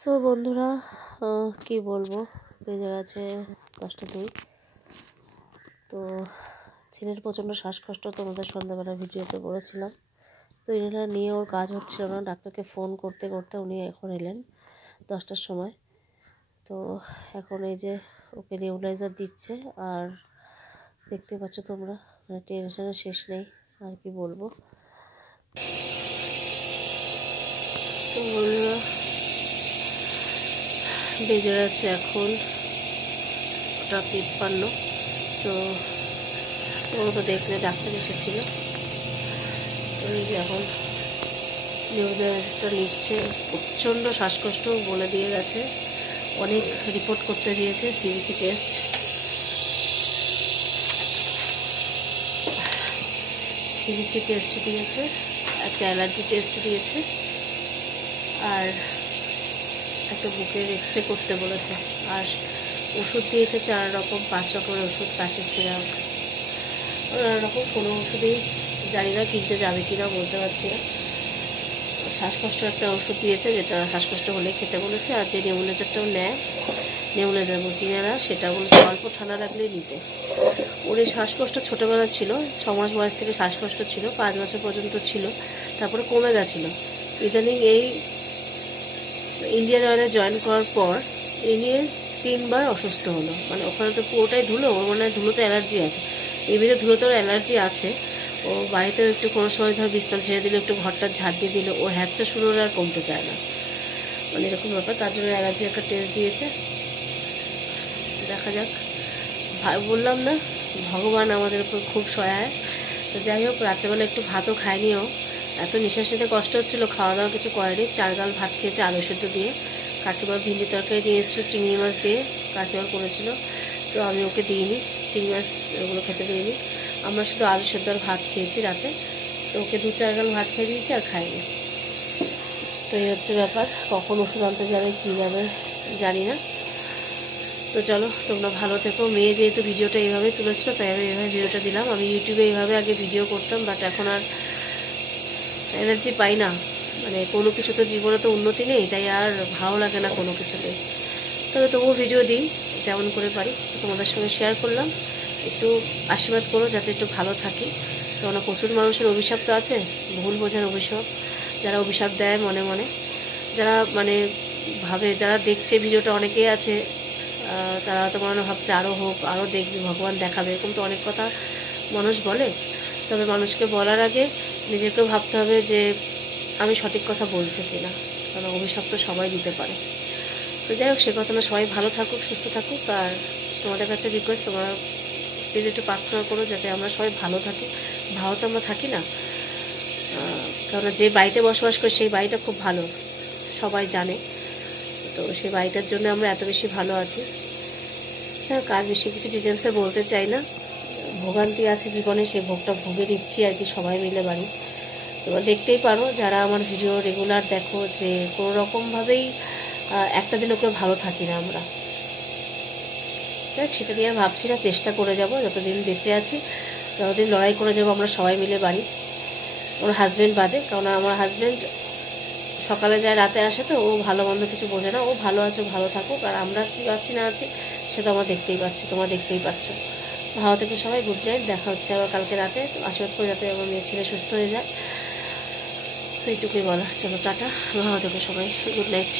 So বন্ধুরা, কি বলবো, বেজে গেছে 10টা 2। তো ছেলের প্রচণ্ড শ্বাসকষ্ট, তোমাদের সন্ধ্যাবেলা ভিডিওতে বলেছিলাম। তো ইনহেলার নিয়ে ওর কাজ হচ্ছিল না, ডাক্তারকে ফোন করতে করতে উনি এখন এলেন 10টার সময়। তো এখন এই যে ওকে নেবুলাইজার দিচ্ছে, আর দেখতে পাচ্ছ তোমরা, মানে টেনশনের শেষ নেই, আর কি বলবো। তো বন্ধুরা, বেজে গেছে এখন 53। তো ও তো দেখলে ডাক্তার এসেছিল, তো এই যে এখন নেবুলাইজারটা নিচ্ছে। প্রচণ্ড শ্বাসকষ্ট বলে দিয়ে গেছে, অনেক রিপোর্ট করতে দিয়েছে, সিবিসি টেস্ট দিয়েছে, একটা অ্যালার্জি টেস্ট দিয়েছে, আর একটা বুকের এক্সরে করতে বলেছে, আর ওষুধ দিয়েছে 4 রকম 5 রকমের ওষুধ, কাশির সিরাপ, নানা রকম। কোনো ওষুধই জানি না কিনতে যাবে কিনা, বলতে পারছি না। শ্বাসকষ্ট একটা ওষুধ দিয়েছে, যেটা শ্বাসকষ্ট হলে খেতে বলেছে, আর যে নেবুলাইজারটাও নেয়, নেবুলাইজার বুচিনেরা, সেটা বলেছে অল্প ঠান্ডা লাগলেই নিতে। ওর এই শ্বাসকষ্ট ছোটোবেলা ছিল, 6 মাস বয়স থেকে শ্বাসকষ্ট ছিল, 5 বছর পর্যন্ত ছিল, তারপরে কমে গেছিলো। ইদানিং এই ইন্ডিয়ান অয়েলে জয়েন করার পর এ নিয়ে 3বার অসুস্থ হলো। মানে ওখানে তো পুরোটাই ধুলো, ওর মনে হয় ধুলোতে অ্যালার্জি আছে, এমনিতে ধুলোতেও অ্যালার্জি আছে। ও বাড়িতেও একটু কোনো সময় ধর বিছানা ছেড়ে দিলে, একটু ঘরটা ঝাঁট দিয়ে দিল, ও হ্যাঁচটা শুরু হলে আর কমতে চায় না, মানে এরকম ব্যাপার। তার জন্য অ্যালার্জি একটা টেস্ট দিয়েছে, দেখা যাক। বললাম না, ভগবান আমাদের উপর খুব সহায়। তো যাই হোক, রাত্রেবেলা একটু ভাতও খায়নিও, এত নিঃশ্বাস নিতে কষ্ট হচ্ছিলো, খাওয়া দাওয়া কিছু করেনি। 4 গাল ভাত খেয়েছে আলু সেদ্ধ দিয়ে। কাকিমা ভিন্ডি তরকারি নিয়ে এসেছিলো, চিংড়ি মাছ দিয়ে কাকিমা করেছিল, তো আমি ওকে দিইনি, চিংড়ি মাছ ওগুলো খেতে দিইনি। আমরা শুধু আলু সেদ্ধ আর ভাত খেয়েছি রাতে। তো ওকে 2-4 গাল ভাত খেয়ে দিয়েছি, আর খাইনি। তো এই হচ্ছে ব্যাপার, কখন ওষুধ আনতে যাবে কী যাবে জানি না। তো চলো, তোমরা ভালো থেকো। মেয়ে যেহেতু ভিডিওটা এইভাবেই তুলেছিল, তাই আমি এইভাবে ভিডিওটা দিলাম। আমি ইউটিউবে এইভাবে আগে ভিডিও করতাম, বাট এখন আর এনার্জি পাই না, মানে কোনো কিছু তো জীবনে তো উন্নতি নেই, তাই আর ভালো লাগে না কোনো কিছুতে। তবে তবুও ভিডিও দিই যেমন করে পারি, তোমাদের সঙ্গে শেয়ার করলাম। একটু আশীর্বাদ করো যাতে একটু ভালো থাকি, কেননা প্রচুর মানুষের অভিশাপ তো আছে, ভুল বোঝার অভিশাপ, যারা অভিশাপ দেয় মনে মনে, যারা মানে ভাবে, যারা দেখছে ভিডিওটা অনেকেই আছে, তারা তো মনে ভাবছে আরও হোক, আরও দেখবে, ভগবান দেখাবে, এরকম তো অনেক কথা মানুষ বলে। তবে মানুষকে বলার আগে নিজেকেও ভাবতে হবে যে আমি সঠিক কথা বলছি কিনা, কারণ অভিশাপ তো সবাই দিতে পারে। তো যাই হোক, সে কথা না, সবাই ভালো থাকুক, সুস্থ থাকুক। আর তোমাদের কাছে রিকোয়েস্ট, তোমরা প্লিজ একটু প্রার্থনা করো যাতে আমরা সবাই ভালো থাকি। ভালো তো আমরা থাকি না, কেননা যে বাড়িতে বসবাস করি সেই বাড়িটা খুব ভালো, সবাই জানে। তো সেই বাড়িটার জন্য আমরা এত বেশি ভালো আছি। আর বেশি কিছু ডিটেলসে বলতে চাই না, ভোগান্তি আছে জীবনে, সেই ভোগটা ভুগে নিচ্ছি আর কি, সবাই মিলে বাড়ি। তোমরা দেখতেই পারো, যারা আমার ভিডিও রেগুলার দেখো, যে কোনো রকমভাবেই একটা দিনও কেউ ভালো থাকি না আমরা। দেখ, সেটা নিয়ে ভাবছি না, চেষ্টা করে যাব, যতদিন বেঁচে আছি ততদিন লড়াই করে যাব আমরা সবাই মিলে বাড়ি, আমার হাজব্যান্ড বাদে। কারণ আমার হাজব্যান্ড সকালে যায়, রাতে আসে, তো ও ভালো মন্দ কিছু বোঝে না, ও ভালো আছে, ভালো থাকুক। আর আমরা কী আছি না আছি সেটা আমরা দেখতেই পাচ্ছি, তোমরা দেখতেই পাচ্ছ। ভালো থেকে সবাই, গুড নাইট, দেখা হচ্ছে আবার কালকে রাতে। আশীর্বাদ করে যাতে আমার মেয়ে ছেলে সুস্থ হয়ে যায়, তো এইটুকুই বলা। চলো টাটা, ভালো থেকো সবাই, গুড নাইট।